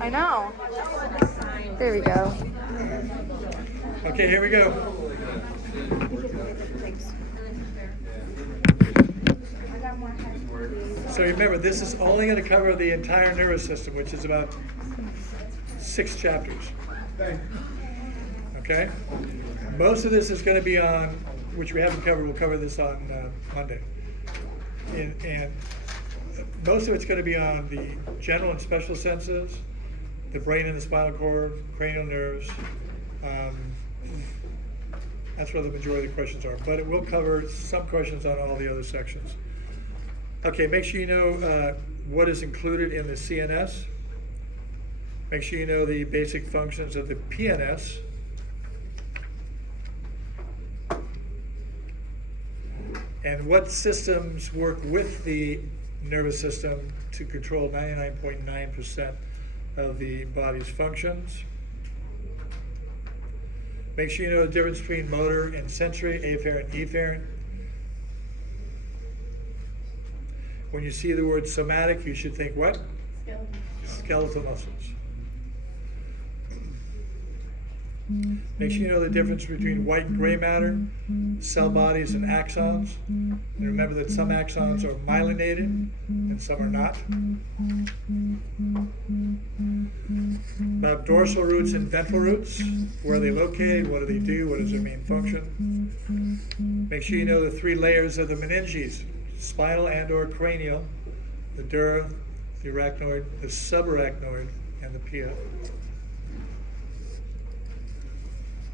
I know. There we go. Okay, here we go. So remember, this is only going to cover the entire nervous system, which is about 6 chapters. Okay? Most of this is going to be on, which we haven't covered, we'll cover this on Monday. And most of it's going to be on the general and special senses, the brain and the spinal cord, cranial nerves. That's where the majority of the questions are. But it will cover some questions on all the other sections. Okay, make sure you know what is included in the CNS. Make sure you know the basic functions of the PNS. And what systems work with the nervous system to control 99.9% of the body's functions. Make sure you know the difference between motor and sensory, afferent, efferent. When you see the word somatic, you should think what? Skeletal muscles. Make sure you know the difference between white and gray matter, cell bodies, and axons. And remember that some axons are myelinated and some are not. About dorsal roots and ventral roots. Where are they located? What do they do? What is their main function? Make sure you know the 3 layers of the meninges: spinal and or cranial, the dura, the arachnoid, the subarachnoid, and the pia.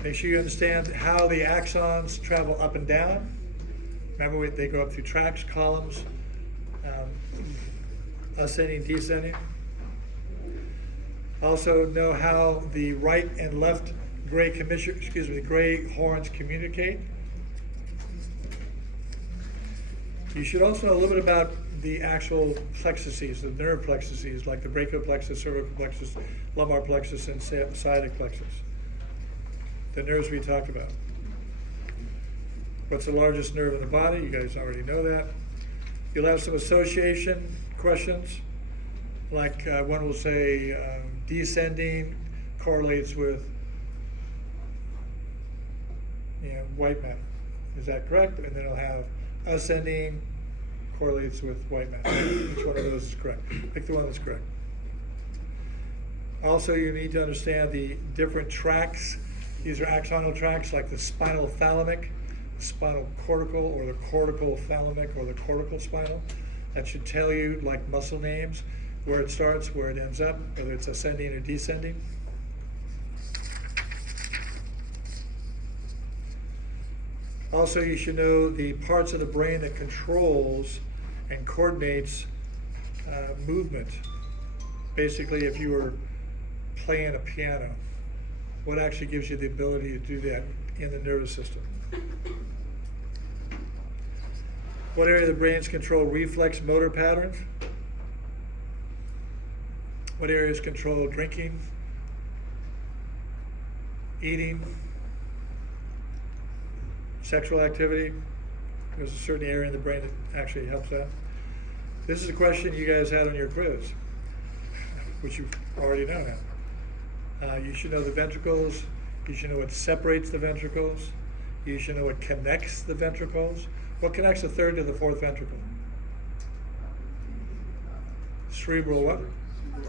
Make sure you understand how the axons travel up and down. Remember, they go up through tracks, columns, ascending, descending. Also know how the right and left gray horns communicate. You should also know a little bit about the actual plexuses, the nerve plexuses, like the brachial plexus, cervical plexus, lumbar plexus, and sciatic plexus. The nerves we talked about. What's the largest nerve in the body? You guys already know that. You'll have some association questions, like one will say descending correlates with white matter. Is that correct? And then it'll have ascending correlates with white matter. Which one of those is correct? Pick the one that's correct. Also, you need to understand the different tracks. These are axonal tracks, like the spinal thalamic, the spinal cortical, or the cortical thalamic, or the cortical spinal. That should tell you, like muscle names, where it starts, where it ends up, whether it's ascending or descending. Also, you should know the parts of the brain that controls and coordinates movement. Basically, if you were playing a piano, what actually gives you the ability to do that in the nervous system? What area of the brains control reflex motor patterns? What areas control drinking, eating, sexual activity? There's a certain area in the brain that actually helps that. This is a question you guys had on your quiz, which you already know now. You should know the ventricles. You should know what separates the ventricles. You should know what connects the ventricles. What connects the 3rd to the 4th ventricle? Cerebral what?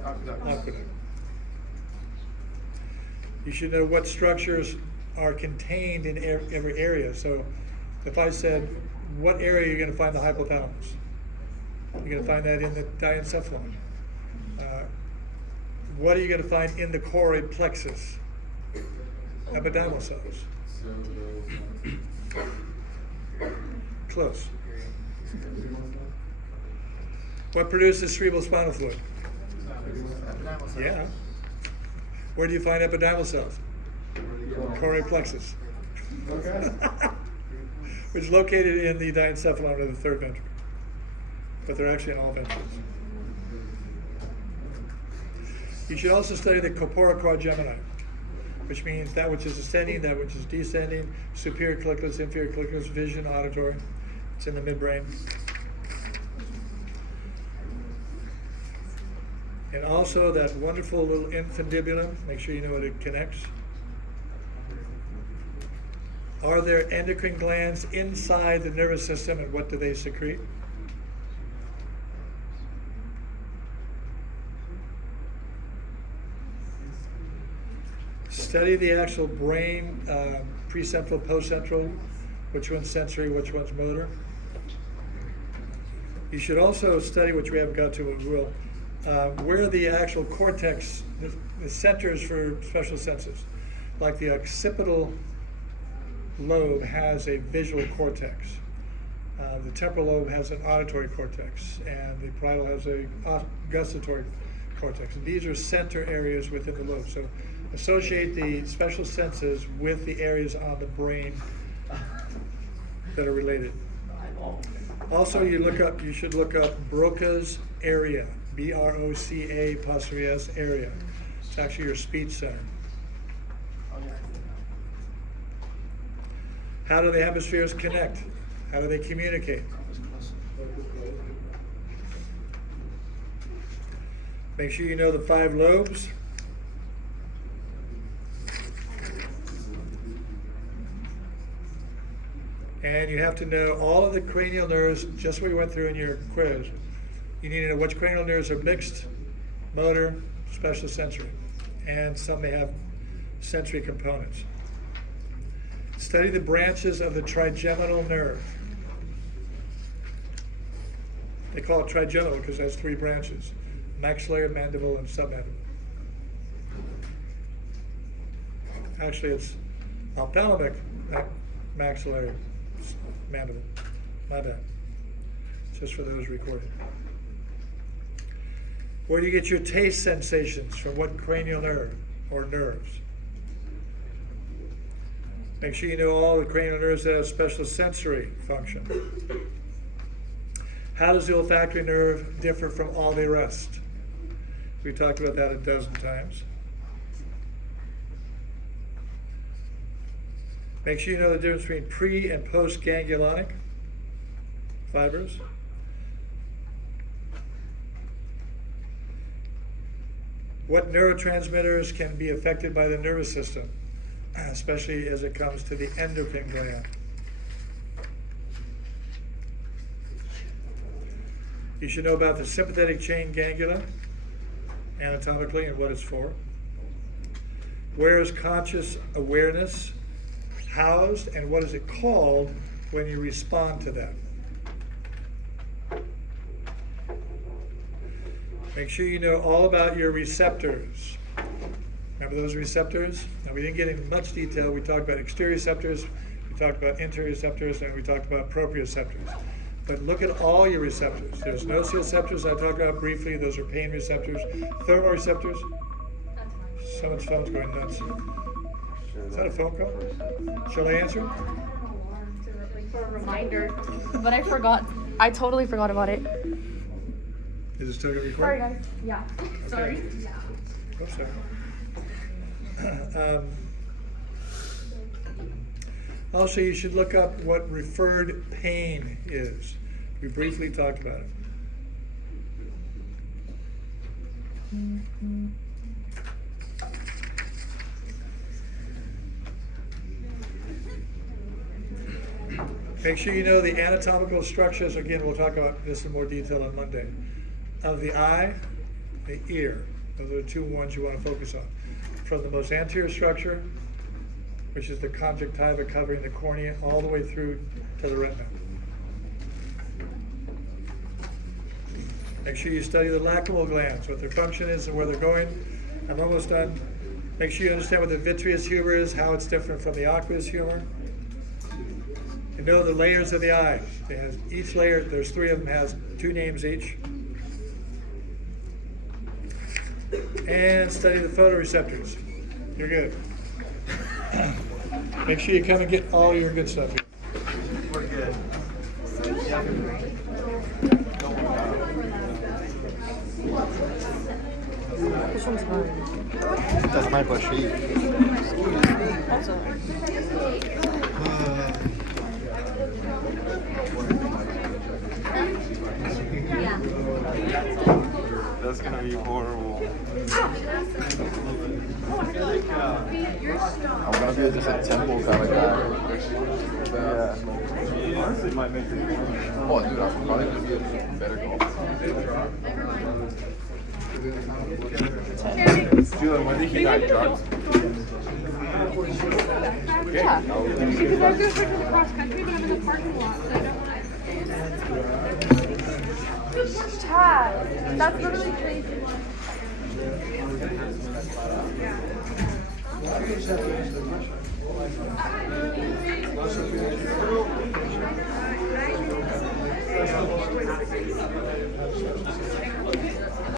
Aqueduct. You should know what structures are contained in every area. So if I said, what area are you going to find the hypothalamus? You're going to find that in the diencephalon. What are you going to find in the choroid plexus? Epidermal cells. Close. What produces cerebral spinal fluid? Yeah. Where do you find epidermal cells? Choroid plexus. Which is located in the diencephalon of the 3rd ventricle. But they're actually in all ventricles. You should also study the corpora quadgemini, which means that which is ascending, that which is descending, superior colliculus, inferior colliculus, vision, auditory. It's in the midbrain. And also that wonderful little infundibulum, make sure you know what it connects. Are there endocrine glands inside the nervous system, and what do they secrete? Study the actual brain, precentral, postcentral, which one's sensory, which one's motor. You should also study, which we haven't got to, but we will, where the actual cortex, the centers for special senses. Like the occipital lobe has a visual cortex. The temporal lobe has an auditory cortex, and the parietal has a gustatory cortex. And these are center areas within the lobe. So associate the special senses with the areas on the brain that are related. Also, you should look up Broca's area, B-R-O-C-A'(S) area. It's actually your speech center. How do the hemispheres connect? How do they communicate? Make sure you know the 5 lobes. And you have to know all of the cranial nerves, just what we went through in your quiz. You need to know which cranial nerves are mixed, motor, special sensory, and some may have sensory components. Study the branches of the trigeminal nerve. They call it trigeminal because it has 3 branches: maxillary, mandible, and submandible. Actually, it's ophthalmic, maxillary, mandible. My bad. Just for those recording. Where do you get your taste sensations? From what cranial nerve or nerves? Make sure you know all the cranial nerves that have special sensory function. How does the olfactory nerve differ from all the rest? We talked about that a dozen times. Make sure you know the difference between pre- and post-ganglionic fibers. What neurotransmitters can be affected by the nervous system, especially as it comes to the endocrine gland? You should know about the sympathetic chain ganglia, anatomically, and what it's for. Where is conscious awareness housed, and what is it called when you respond to that? Make sure you know all about your receptors. Remember those receptors? Now, we didn't get into much detail. We talked about exterior receptors, we talked about interoceptors, and we talked about proprioceptors. But look at all your receptors. There's nociceptors I talked about briefly. Those are pain receptors. Thermoreceptors. Someone's phone's going nuts. Is that a phone call? Shall I answer? For a reminder. But I forgot. I totally forgot about it. Is it still going to record? Sorry, guys. Yeah. Okay. Sorry. Oh, sorry. Also, you should look up what referred pain is. We briefly talked about it. Make sure you know the anatomical structures. Again, we'll talk about this in more detail on Monday. Of the eye, the ear. Those are the 2 ones you want to focus on. From the most anterior structure, which is the conjunctiva covering the cornea, all the way through to the retina. Make sure you study the lacrimal glands, what their function is and where they're going. I'm almost done. Make sure you understand what the vitreous humor is, how it's different from the aqueous humor. You know the layers of the eye. It has each layer, there's 3 of them, has 2 names each. And study the photoreceptors. You're good. Make sure you come and get all your good stuff here. We're good. This one's hard. That's my bush sheet. Also. Those that's gonna be horrible. I'm gonna be just a temple kind of guy. Yeah. Honestly, it might make it. Oh, dude, I'm probably gonna be a better golfer. Julian, when did he got drugs? Yeah. Because I was going to switch to cross country, but I'm in the parking lot, so I don't want to. Chad, that's literally crazy.